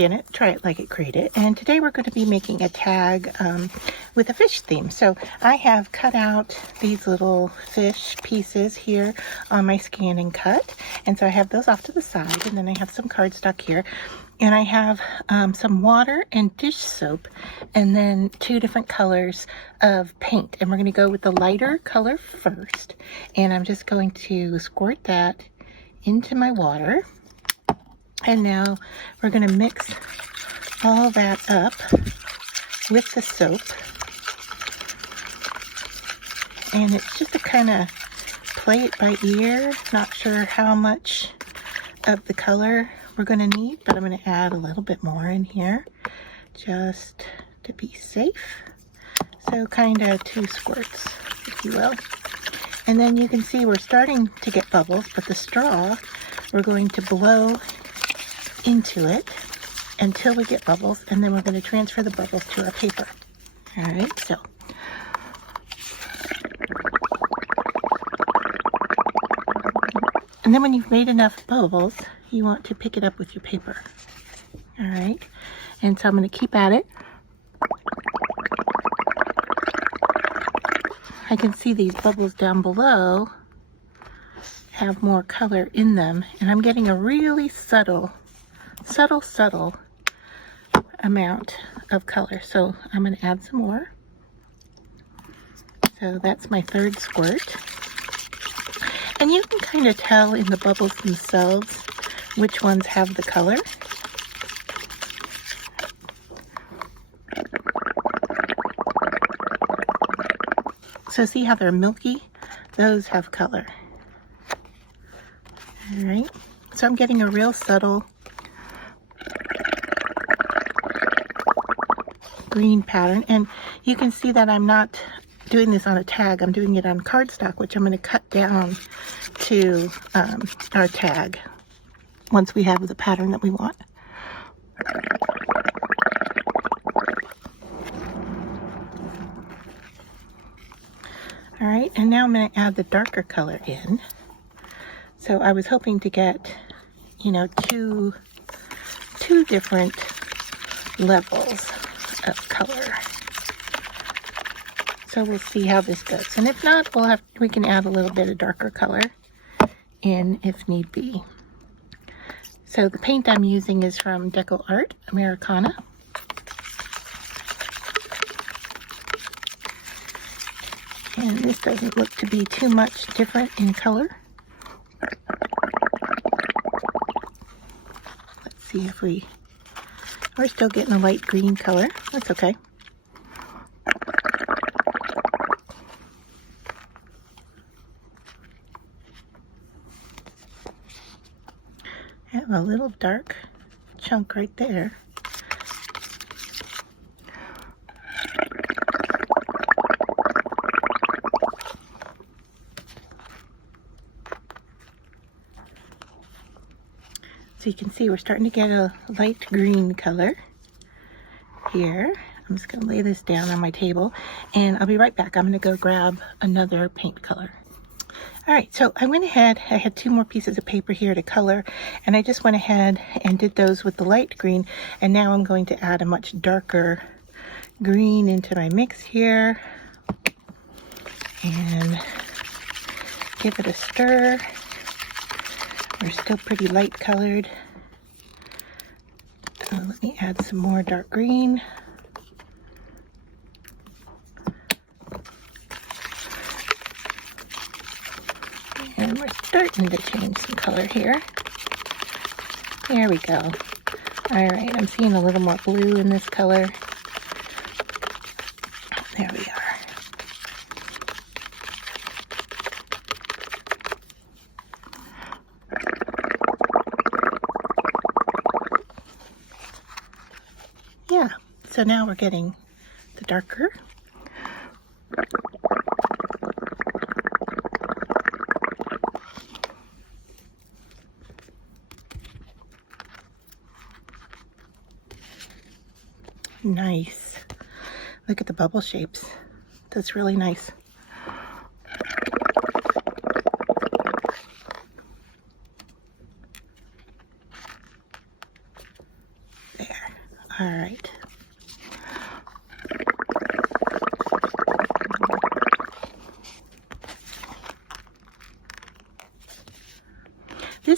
scan it, try it like it created. And today we're going to be making a tag with a fish theme. So I have cut out these little fish pieces here on my scan and cut. And so I have those off to the side, and then I have some cardstock here. And I have some water and dish soap, and then 2 different colors of paint. And we're going to go with the lighter color first. And I'm just going to squirt that into my water. And now we're going to mix all that up with the soap. And it's just to kind of play it by ear. Not sure how much of the color we're going to need, but I'm going to add a little bit more in here just to be safe. So kind of 2 squirts, if you will. And then you can see we're starting to get bubbles, but the straw, we're going to blow into it until we get bubbles, and then we're going to transfer the bubbles to our paper. All right, so. And then when you've made enough bubbles, you want to pick it up with your paper. All right, and so I'm going to keep at it. I can see these bubbles down below have more color in them, and I'm getting a really subtle amount of color. So I'm going to add some more. So that's my 3rd squirt. And you can kind of tell in the bubbles themselves which ones have the color. So see how they're milky? Those have color. All right, so I'm getting a real subtle green pattern, and you can see that I'm not doing this on a tag. I'm doing it on cardstock, which I'm going to cut down to our tag once we have the pattern that we want. All right, and now I'm going to add the darker color in. So I was hoping to get, you know, two different levels of color. So we'll see how this goes. And if not, we can add a little bit of darker color in if need be. So the paint I'm using is from Deco Art Americana. And this doesn't look to be too much different in color. Let's see if we're still getting a light green color. That's okay. I have a little dark chunk right there. So you can see we're starting to get a light green color here. I'm just going to lay this down on my table, and I'll be right back. I'm going to go grab another paint color. All right, so I went ahead, I had 2 more pieces of paper here to color, and I just went ahead and did those with the light green, and now I'm going to add a much darker green into my mix here, and give it a stir. We're still pretty light colored. Let me add some more dark green. And we're starting to change some color here. There we go. All right, I'm seeing a little more blue in this color. There we are. Yeah, so now we're getting the darker. Nice. Look at the bubble shapes. That's really nice. There.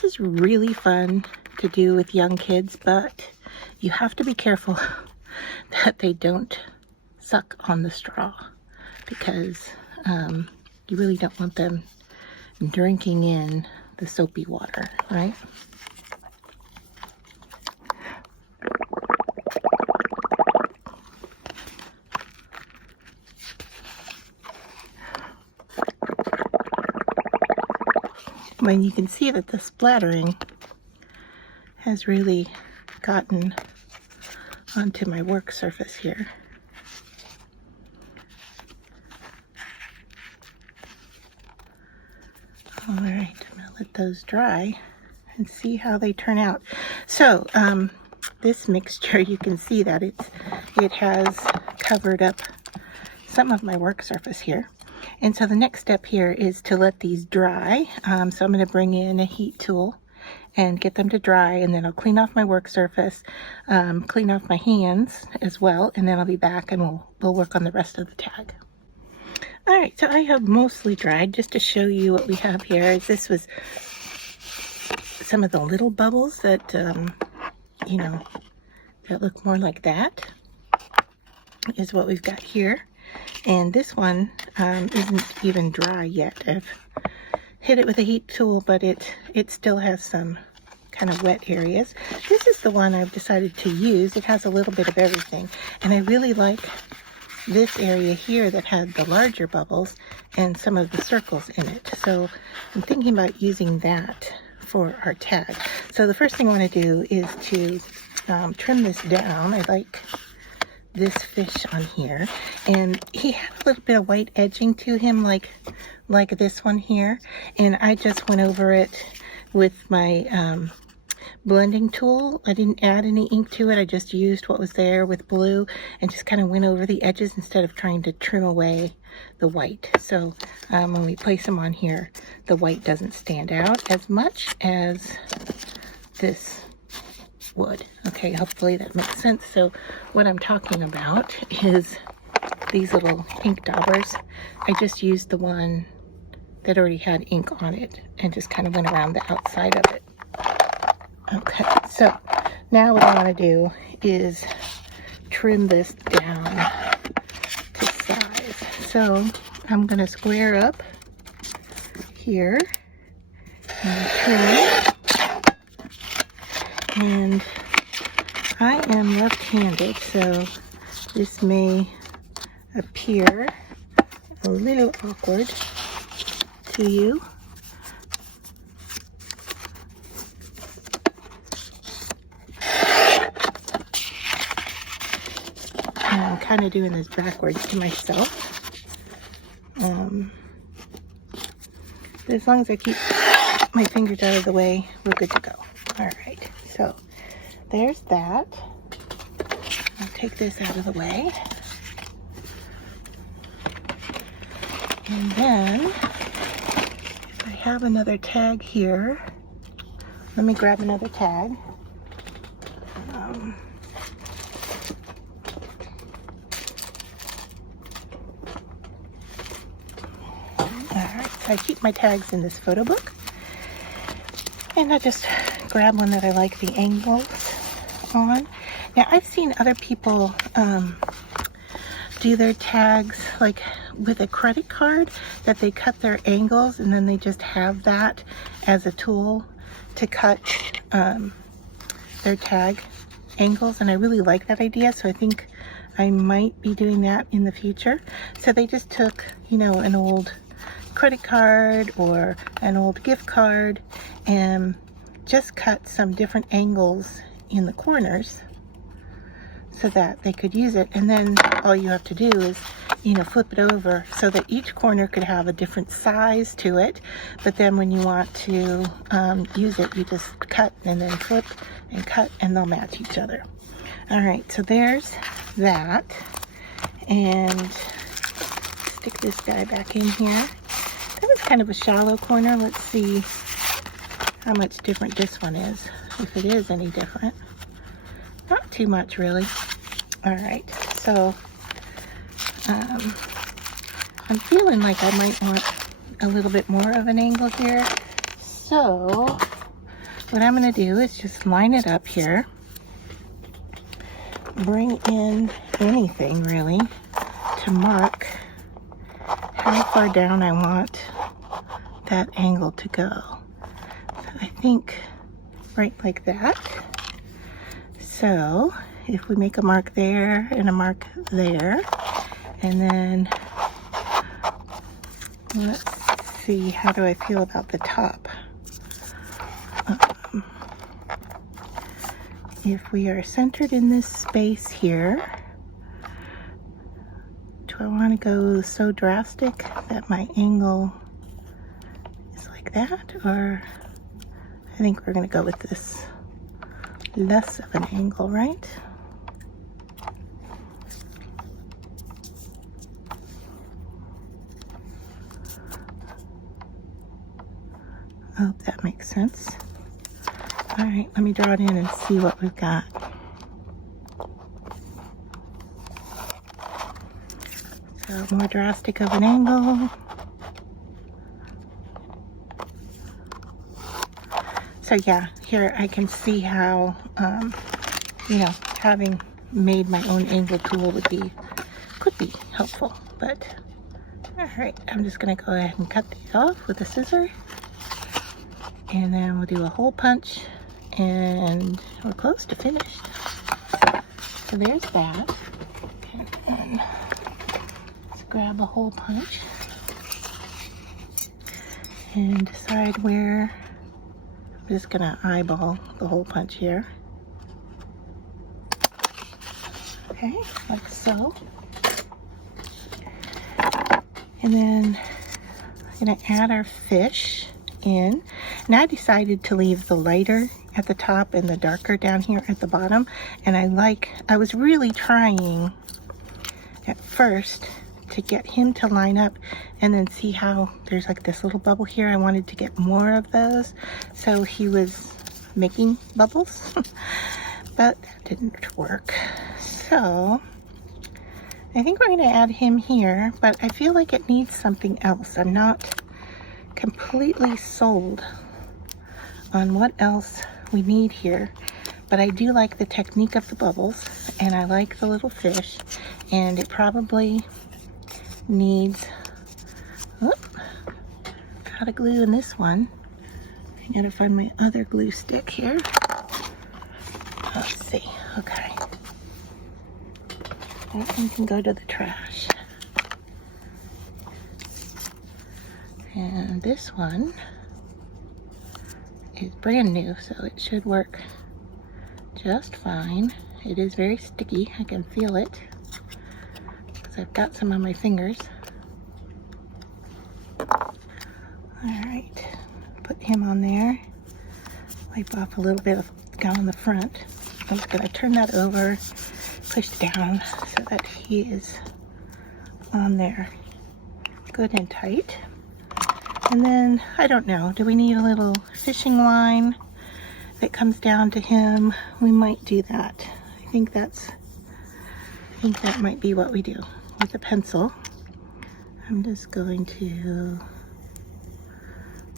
this is really fun to do with young kids, but you have to be careful that they don't suck on the straw, because you really don't want them drinking in the soapy water, right? When you can see that the splattering has really gotten onto my work surface here. All right, I'm gonna let those dry and see how they turn out. So this mixture, you can see that it has covered up some of my work surface here. And so the next step here is to let these dry. So I'm going to bring in a heat tool and get them to dry, and then I'll clean off my work surface, clean off my hands as well, and then I'll be back and we'll work on the rest of the tag. All right, so I have mostly dried. Just to show you what we have here, this was some of the little bubbles that, you know, that look more like that, is what we've got here. And this one isn't even dry yet. I've hit it with a heat tool, but it still has some kind of wet areas. This is the one I've decided to use. It has a little bit of everything, and I really like this area here that had the larger bubbles and some of the circles in it. So I'm thinking about using that for our tag. So the first thing I want to do is to trim this down. I like this fish on here, and he had a little bit of white edging to him, like this one here, and I just went over it with my blending tool. I didn't add any ink to it. I just used what was there with blue and just kind of went over the edges instead of trying to trim away the white. So when we place them on here, the white doesn't stand out as much as this would. Okay, hopefully that makes sense. So what I'm talking about is these little ink daubers. I just used the one that already had ink on it and just kind of went around the outside of it. Okay, so now what I want to do is trim this down to size. So I'm going to square up here and trim. And I am left-handed, so this may appear a little awkward to you. And I'm kind of doing this backwards to myself. But as long as I keep my fingers out of the way, we're good to go. All right, so there's that. I'll take this out of the way. And then I have another tag here. Let me grab another tag. Alright, so I keep my tags in this photo book. And I just grab one that I like the angles on. Now, I've seen other people do their tags like with a credit card, that they cut their angles and then they just have that as a tool to cut their tag angles. And I really like that idea, so I think I might be doing that in the future. So they just took, you know, an old credit card or an old gift card and just cut some different angles in the corners so that they could use it. And then all you have to do is, you know, flip it over so that each corner could have a different size to it. But then when you want to use it, you just cut and then flip and cut, and they'll match each other. All right, so there's that. And stick this guy back in here. That was kind of a shallow corner. Let's see how much different this one is, if it is any different. Not too much, really. All right, so I'm feeling like I might want a little bit more of an angle here. So what I'm going to do is just line it up here. Bring in anything really to mark how far down I want that angle to go. So I think right like that. So if we make a mark there and a mark there, and then let's see, how do I feel about the top? If we are centered in this space here, do I want to go so drastic that my angle is like that, or I think we're going to go with this less of an angle, right? I hope that makes sense. All right, let me draw it in and see what we've got. So more drastic of an angle. So yeah, here I can see how, you know, having made my own angle tool could be helpful. But all right, I'm just gonna go ahead and cut these off with a scissor. And then we'll do a hole punch. And we're close to finished. So there's that. And then let's grab a hole punch and decide where. I'm just gonna eyeball the hole punch here. Okay, like so. And then I'm gonna add our fish in. Now I decided to leave the lighter at the top and the darker down here at the bottom, and I was really trying at first to get him to line up and then see how there's like this little bubble here. I wanted to get more of those, so he was making bubbles but that didn't work. So I think we're going to add him here, but I feel like it needs something else. I'm not completely sold on what else we need here, but I do like the technique of the bubbles, and I like the little fish, and it probably needs, gotta glue in this one. I gotta find my other glue stick here. Let's see, okay. That one can go to the trash. And this one is brand new, so it should work just fine. It is very sticky, I can feel it because I've got some on my fingers. All right, put him on there, wipe off a little bit of gum on the front. I'm just going to turn that over, push down so that he is on there good and tight. And then, I don't know, do we need a little fishing line that comes down to him? We might do that. I think that might be what we do with a pencil. I'm just going to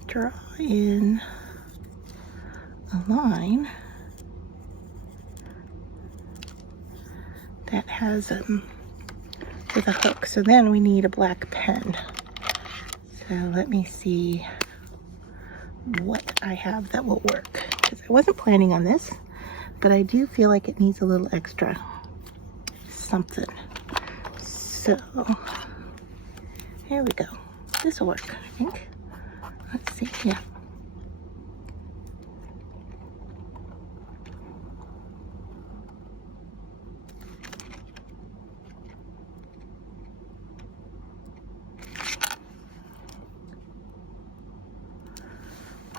draw in a line that has with a hook. So then we need a black pen. So let me see what I have that will work, because I wasn't planning on this, but I do feel like it needs a little extra something. So here we go. This will work, I think. Let's see, yeah.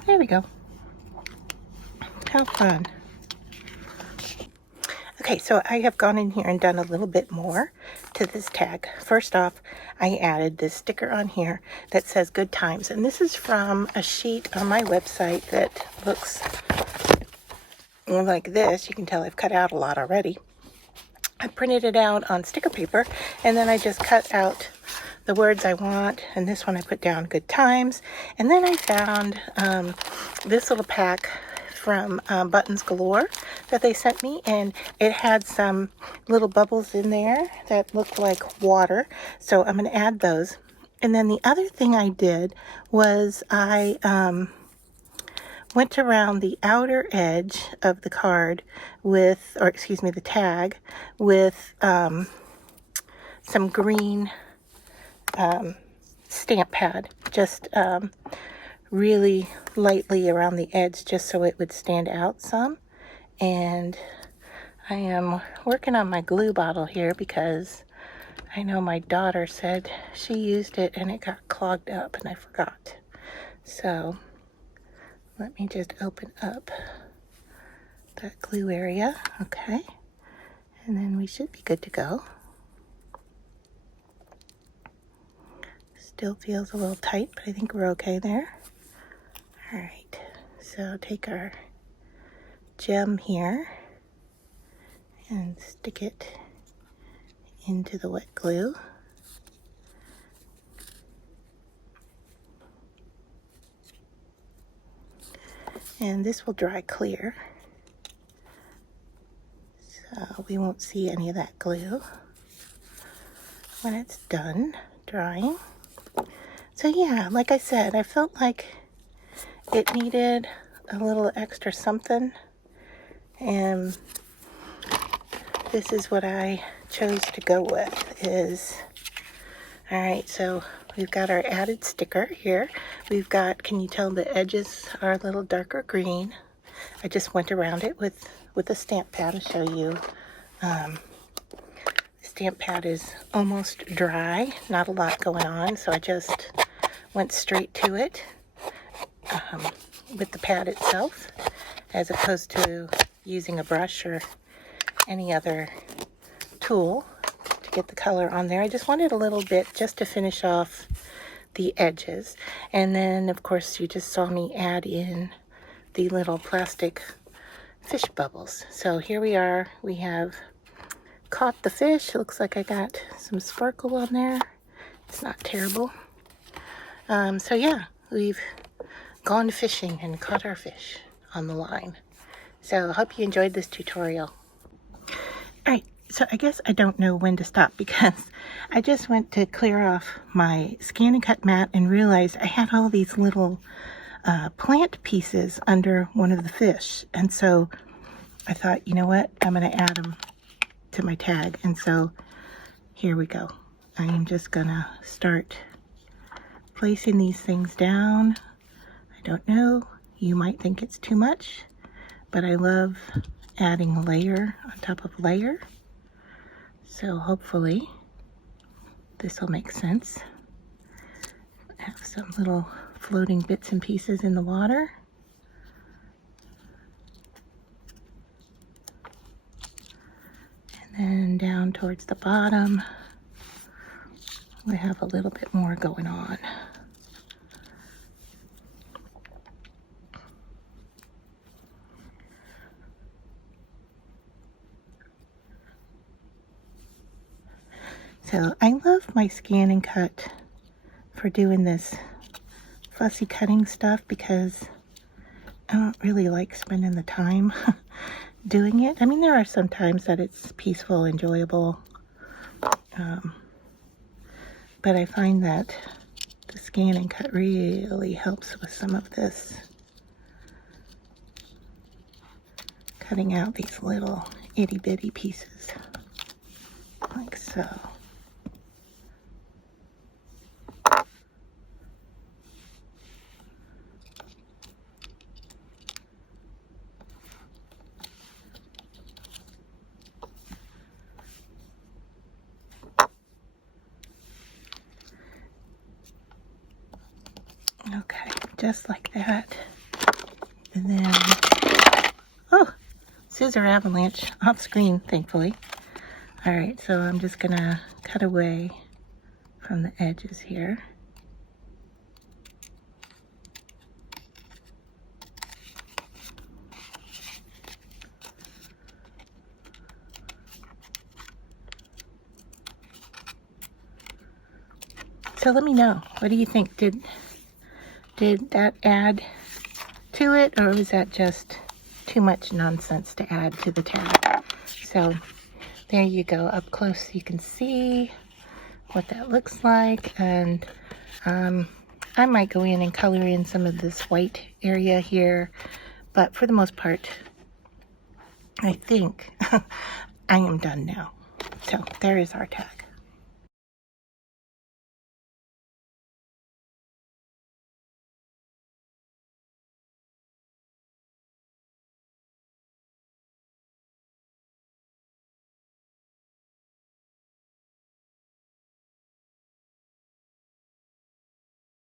There we go. How fun. Okay, so I have gone in here and done a little bit more to this tag. First off, I added this sticker on here that says good times. And this is from a sheet on my website that looks like this. You can tell I've cut out a lot already. I printed it out on sticker paper, and then I just cut out the words I want, and this one I put down good times. And then I found this little pack from Buttons Galore that they sent me, and it had some little bubbles in there that looked like water, so I'm going to add those. And then the other thing I did was I went around the outer edge of the card with, or excuse me, the tag with some green stamp pad, just really lightly around the edge just so it would stand out some. And I am working on my glue bottle here because I know my daughter said she used it and it got clogged up and I forgot. So let me just open up that glue area. Okay, and then we should be good to go. Still feels a little tight, but I think we're okay there. All right, so take our gem here and stick it into the wet glue. And this will dry clear, so we won't see any of that glue when it's done drying. So yeah, like I said, I felt like it needed a little extra something, and this is what I chose to go with. All right, so we've got our added sticker here. We've got, can you tell the edges are a little darker green? I just went around it with a stamp pad to show you. The stamp pad is almost dry, not a lot going on, so I just went straight to it with the pad itself, as opposed to using a brush or any other tool to get the color on there. I just wanted a little bit just to finish off the edges. And then of course you just saw me add in the little plastic fish bubbles. So here we are, we have caught the fish. It looks like I got some sparkle on there. It's not terrible. So yeah, we've gone fishing and caught our fish on the line. So I hope you enjoyed this tutorial. Alright, so I guess I don't know when to stop because I just went to clear off my scan and cut mat and realized I had all these little plant pieces under one of the fish. And so I thought, you know what, I'm going to add them to my tag. And so here we go. I am just going to start placing these things down. I don't know, you might think it's too much, but I love adding layer on top of layer. So hopefully this will make sense. I have some little floating bits and pieces in the water. And then down towards the bottom, we have a little bit more going on. So I love my scan and cut for doing this fussy cutting stuff because I don't really like spending the time doing it. I mean, there are some times that it's peaceful, enjoyable, but I find that the scan and cut really helps with some of this. Cutting out these little itty bitty pieces, like so. Okay, just like that. And then, oh, scissor avalanche off screen, thankfully. All right, so I'm just gonna cut away from the edges here. So let me know, what do you think? Did that add to it, or was that just too much nonsense to add to the tag. So there you go, up close you can see what that looks like. And I might go in and color in some of this white area here, but for the most part, I think I am done now. So there is our tag.